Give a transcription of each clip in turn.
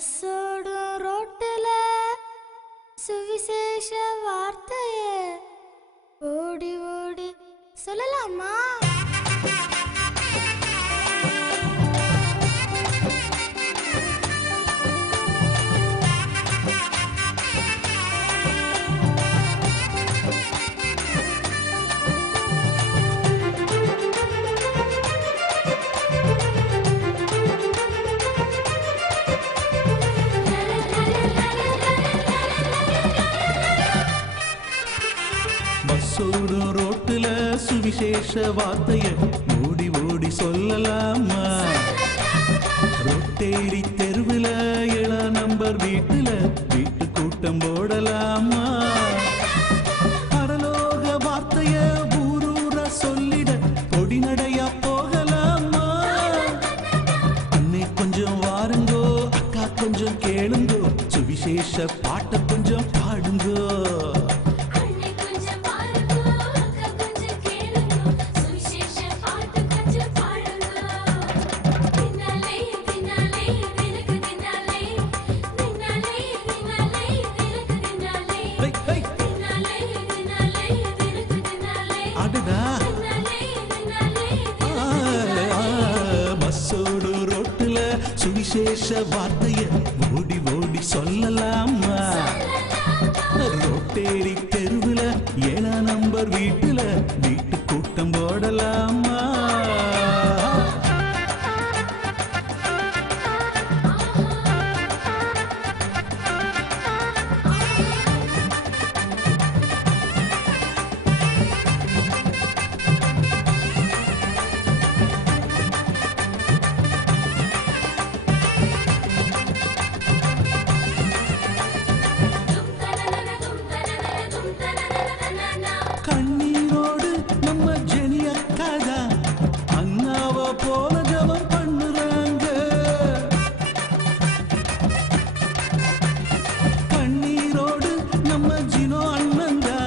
பஸ்ஸோடும் ரோட்டுல சுவிசேஷ வார்த்தைய ஓடி ஓடி சொல்லலாமா? பஸ்ஸோடும் ரோட்டுல சுவிசேஷ வார்த்தைய ஓடி ஓடி சொல்லலாமா? ரொட்டேரி தெருவுல 7 நம்பர் வீட்டுல வீட்டு கூட்டம் போடலாமா? பரலோக வார்த்தைய ஊரூர சொல்லிட பொடி நடையா போகலாமா? அன்னை கொஞ்சம் வாருங்கோ, அக்கா கொஞ்சம் கேளுங்கோ, சுவிசேஷ பாட்ட கொஞ்சம் பாடுங்கோ. பஸ்ஸோடு ரோட்டுல சுவிசேஷ வார்த்தைய ஓடி ஓடி சொல்லலாமா? ரொட்டேரி தெருவுல 7 நம்பர் வீட்டுல வீட்டு கூட்டம் போடலாமா? கண்ணீரோடு நம்ம ஜெனி அக்காதா அண்ணாவ போல ஜபம் பண்ணுறாங்க. கண்ணீரோடு நம்ம ஜினோ அண்ணந்தா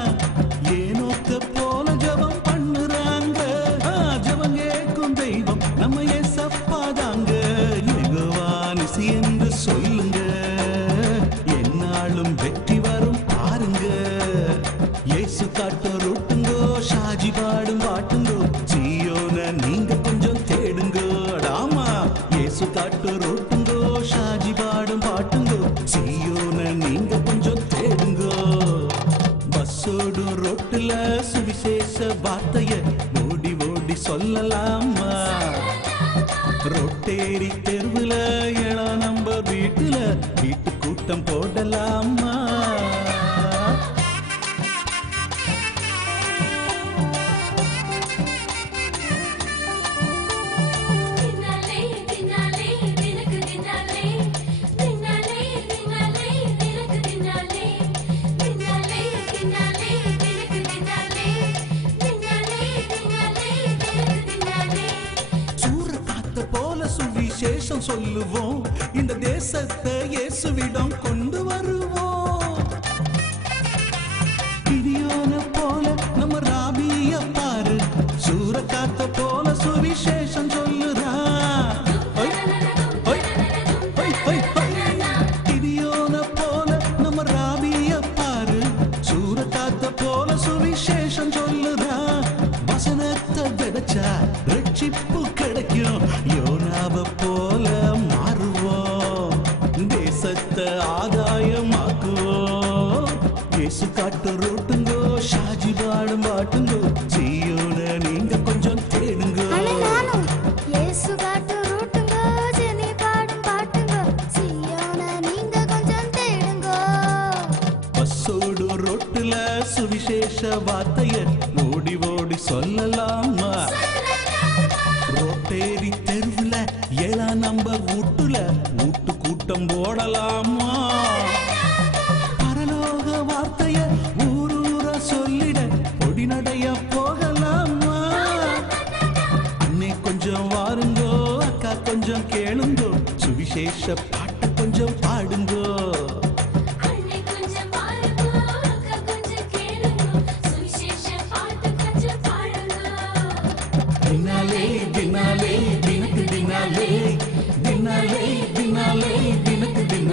ஏனோக்க போல ஜபம் பண்ணுறாங்க. ஜபம் கேட்கும் தெய்வம் நம்ம ஏசப்பாதாங்க. யெகோவானிசி என்று சொல்லுங்க, என்னாலும் வெற்றி வரும் பாருங்க. இயேசு காட்டும் ரோட்டுங்கோ, ஷாஜி பாடும் பாட்டுங்கோ, சீயோன நீங்க கொஞ்சம் தேடுங்கோ. டாமா இயேசு காட்டும் ரோட்டுங்கோ, ஷாஜி பாடும் பாட்டுங்கோ, சீயோன நீங்க கொஞ்சம் தேடுங்கோ. பஸ்ஸோடும் ரோட்டுல சுவிசேஷ வார்த்தைய ஓடி ஓடி சொல்லலாமா? ரொட்டேரி தெருவுல 7 நம்பர் வீட்டுல வீட்டு கூட்டம் போடலாமா? சுவிசேஷம் சொல்லுவோம், இந்த தேசத்தை இயேசுவிடம் கொண்டு வருவோம். கிதியோன போல நம்ம ராபிய பாரு, சூரக்காத்த போல சுவிசேஷம் சொல்லுறா. கிதியோன போல நம்ம ராபிய பாரு, சூரக்காத்த போல சுவிசேஷம் சொல்லுறா. வசனத்தை விதைச்சா ரட்சிப்பு கிடைக்கும், யோனாவ போல மாறுவோம், தேசத்தை ஆதாயமாக்குவோம். இயேசு காட்டு ரோட்டுங்கோ, ஷாஜி பாடும் பாட்டுங்கோ, சீயோன நீங்க கொஞ்சம் தேடுங்கோ. இயேசு காட்டு ரோட்டுங்கோ, ஜெனி பாடும் பாட்டுங்கோ, சீயோன நீங்க கொஞ்சம் தேடுங்கோ. பஸ்ஸோடு ரோட்டுல சுவிசேஷ வார்த்தைய ஓடி ஓடி சொல்லலாமா? ரொட்டேரி தெருவுல 7 நம்பர் வீட்டுல வீட்டு கூட்டம் போடலாமா? பரலோக வார்த்தைய ஊரூர சொல்லிட பொடி நடைய போகலாமா? அன்னை கொஞ்சம் வாருங்கோ, அக்கா கொஞ்சம் கேளுங்கோ, சுவிசேஷ பாட்ட கொஞ்சம் பாடுங்கோ. தினாலே தினாலே தினக்கு தினாலே, தினாலே தினாலே தினக்கு தினாலே.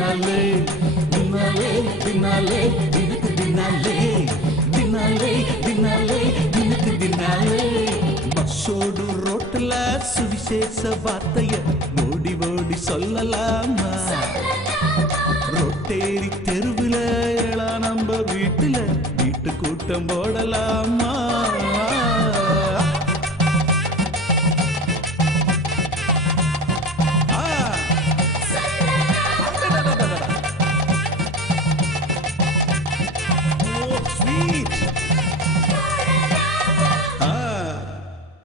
சொகுசோடு ரோட்டுல சுவிசேஷ வார்த்தைய ஓடி ஓடி சொல்லலாமா? ரொட்டேரி தெருவுல ஏழா நம்ப வீட்டுல வீட்டு கூட்டம் போடலாமா?